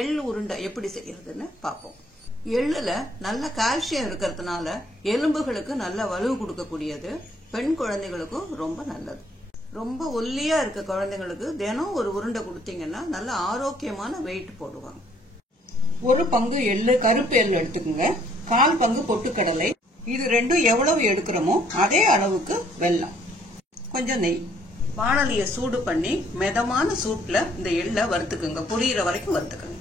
எள்ளு உருண்டை எப்படி செய்யறதுன்னு பார்ப்போம். எள்ளுல நல்ல கால்சியம் இருக்கிறதுனால எலும்புகளுக்கு நல்ல வலு கொடுக்கக்கூடியது. பெண் குழந்தைகளுக்கும் ரொம்ப நல்லது. ரொம்ப ஒல்லியா இருக்க குழந்தைங்களுக்கு தினம் ஒரு உருண்டை கொடுத்தீங்கன்னா நல்ல ஆரோக்கியமான வெயிட் போடுவாங்க. ஒரு பங்கு எள்ளு, கருப்பு எள்ளு எடுத்துக்கோங்க. 1/4 பங்கு பொட்டுக்கடலை. இது ரெண்டும் எவ்வளவு எடுக்கிறோமோ அதே அளவுக்கு வெல்லம், கொஞ்சம் நெய். வாணலிய சூடு பண்ணி மிதமான சூட்ல இந்த எள்ளை வறுத்துக்குங்க. பொரியிற வரைக்கும் வறுத்துக்குங்க.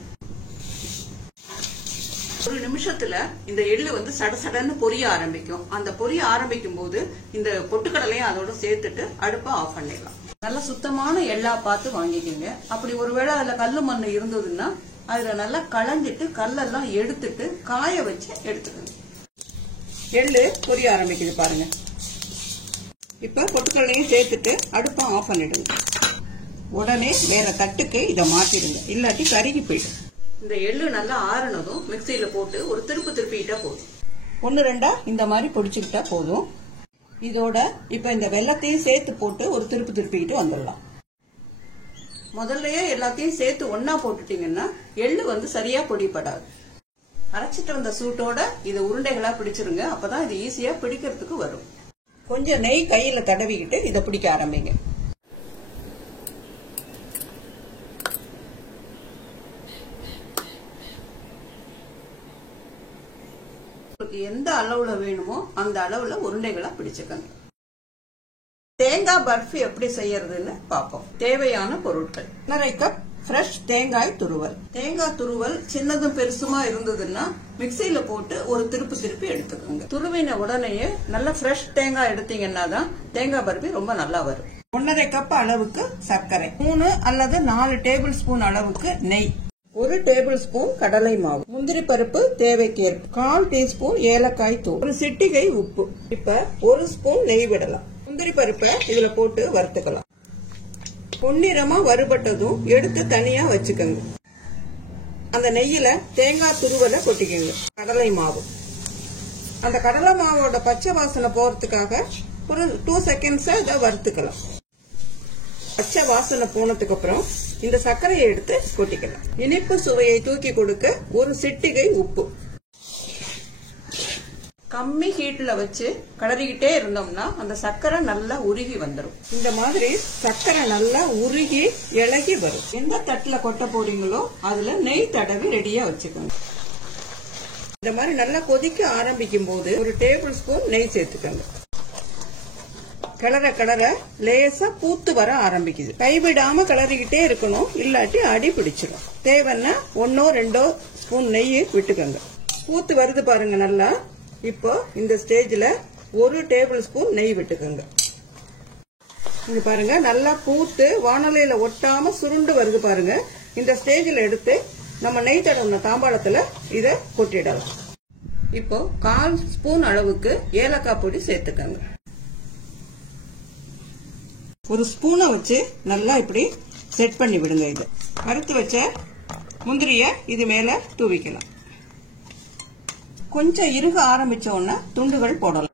ஒரு நிமிஷத்துல இந்த எள்ளு சடசடன்னு பொரிய ஆரம்பிக்கும். அந்த பொரிய ஆரம்பிக்கும் போது இந்த பொட்டுக்கடலையும் அதோட சேர்த்துட்டு அடுப்பை ஆஃப் பண்ணிடலாம். நல்ல சுத்தமான எள்ளா பார்த்து வாங்கிக்கோங்க. அப்படி ஒருவேளை அதுல கல்லு மண்ணு இருந்ததுன்னா அதுல நல்லா களைஞ்சிட்டு கல்லெல்லாம் எடுத்துட்டு காய வச்சு எடுத்துக்கோங்க. எள்ளு பொரிய ஆரம்பிக்குது பாருங்க. இப்ப பொட்டுக்கடலையும் சேர்த்துட்டு அடுப்பை ஆஃப் பண்ணிடுங்க. உடனே வேற தட்டுக்கு இதை மாத்திடுங்க, இல்லாட்டி கருகி போயிடும். இந்த எள்ளு நல்லா ஆறுனதும் மிக்சியில போட்டு ஒரு திருப்பிட்டா போதும். 1-2 இந்த மாதிரி பொடிச்சுக்கிட்டா போதும். இதோட இப்ப இந்த வெல்லத்தையும் சேர்த்து போட்டு ஒரு திருப்பிக்கிட்டு வந்துடலாம். முதல்லயே எல்லாத்தையும் சேர்த்து ஒன்னா போட்டுட்டீங்கன்னா எள்ளு சரியா பொடிப்படாது. அரைச்சிட்டு வந்த சூட்டோட இதை உருண்டைகளா பிடிச்சிருங்க. அப்பதான் இது ஈஸியா பிடிக்கிறதுக்கு வரும். கொஞ்சம் நெய் கையில தடவிக்கிட்டு இதை பிடிக்க ஆரம்பிங்க. எந்த அளவுல வேணுமோ அந்த அளவுல உருண்டைகளா பிடிச்சுக்கங்க. தேங்காய் பர்ஃபி எப்படி செய்யறதுன்னு பார்ப்போம். தேவையான பொருட்கள்: 1/2 கப் ஃப்ரெஷ் தேங்காய் துருவல். தேங்காய் துருவல் சின்னதும் பெருசுமா இருந்ததுன்னா மிக்சியில போட்டு ஒரு திருப்பி எடுத்துக்கோங்க. துருவின உடனேயே நல்ல ஃப்ரெஷ் தேங்காய் எடுத்தீங்கன்னா தான் தேங்காய் பர்ஃபி ரொம்ப நல்லா வரும். 1/2 கப் அளவுக்கு சர்க்கரை, 3 அல்லது 4 டேபிள் ஸ்பூன் அளவுக்கு நெய், 1 டேபிள் ஸ்பூன் கடலை மாவு, முந்திரி பருப்பு தேவைக்கேற்ப, 1/4 டீஸ்பூன் ஏலக்காய் தூள், 1 சிட்டிகை உப்பு. இப்ப 1 ஸ்பூன் நெய் விடலாம். முந்திரி பருப்பை இதுல போட்டு வறுத்துக்கலாம். பொன்னிறமா வறுபட்டதும் எடுத்து தனியா வச்சுக்கோங்க. அந்த நெய்யில தேங்காய் துருவலை கொட்டிக்கோங்க. கடலை மாவு, அந்த கடலை மாவோட பச்சை வாசனை போறதுக்காக ஒரு 2 செகண்ட்ஸ் இதை வறுத்துக்கலாம். பச்சை வாசனை போனதுக்கு அப்புறம் இந்த சர்க்கரையை எடுத்து கொட்டிக்கலாம். இனிப்பு சுவையை தூக்கி கொடுக்க 1 சிட்டிகை உப்பு. கம்மி ஹீட்ல வச்சு கிளறிக்கிட்டே இருந்தோம்னா அந்த சர்க்கரை நல்லா உருகி வந்துடும். இந்த மாதிரி சர்க்கரை நல்லா உருகி இளகி வரும். எந்த தட்டுல கொட்ட போறீங்களோ அதுல நெய் தடவி ரெடியா வச்சுக்கோங்க. இந்த மாதிரி நல்லா கொதிக்க ஆரம்பிக்கும் போது 1 டேபிள் ஸ்பூன் நெய் சேர்த்துக்கோங்க. கிளற லேசா பூத்து வர ஆரம்பிக்குது. கைவிடாம கிளறிக்கிட்டே இருக்கணும், இல்லாட்டி அடி பிடிச்சிடும். தேவைன்னா 1-2 ஸ்பூன் நெய் விட்டுக்கோங்க. பூத்து வருது பாருங்க நல்லா. இப்போ இந்த ஸ்டேஜ்ல 1 டேபிள் ஸ்பூன் நெய் விட்டுக்கோங்க. இங்க பாருங்க நல்லா பூத்து வாணலியில ஒட்டாம சுருண்டு வருது பாருங்க. இந்த ஸ்டேஜ்ல எடுத்து நம்ம நெய் தடவின தாம்பாளத்துல இத கொட்டிடலாம். இப்போ 1/4 ஸ்பூன் அளவுக்கு ஏலக்காய் பொடி சேர்த்துக்கோங்க. 1 ஸ்பூனை வச்சு நல்லா இப்படி செட் பண்ணி விடுங்க. இது வறுத்து வச்ச முந்திரிய இது மேல தூவிக்கலாம். கொஞ்சம் இறுக ஆரம்பிச்சோன்னா துண்டுகள் போடலாம்.